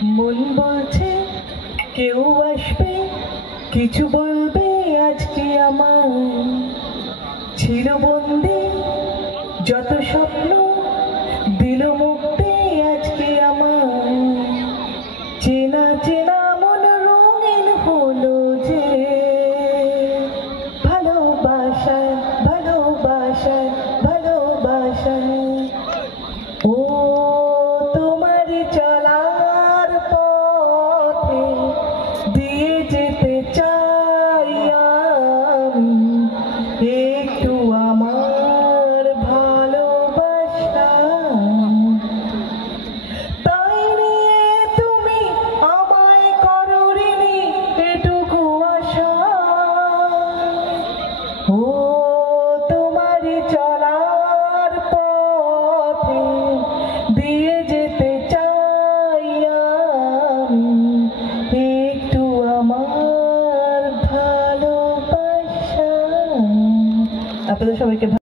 মন বলছে কেউ আসবে, কিছু বলবে আজকে আমায়। ছিল বন্দি যত স্বপ্ন, দিল মুক্তি আজকে আমায়। চেনা চেনা মন রঙিন হলো যে, ভালোবাসায় ভালোবাসায় ভালোবাসায়। ও তোমার চলার পথে দিয়ে যেতে চাই আমি একটু আমার ভালোবাসা। তাই নিয়ে তুমি আমায় করো ঋণী এটুকু আশা। ও তোমার চলার পথে দিয়ে যেতে চাই আমি একটু আমার ভালোবাসা। আপনাদের সবাইকে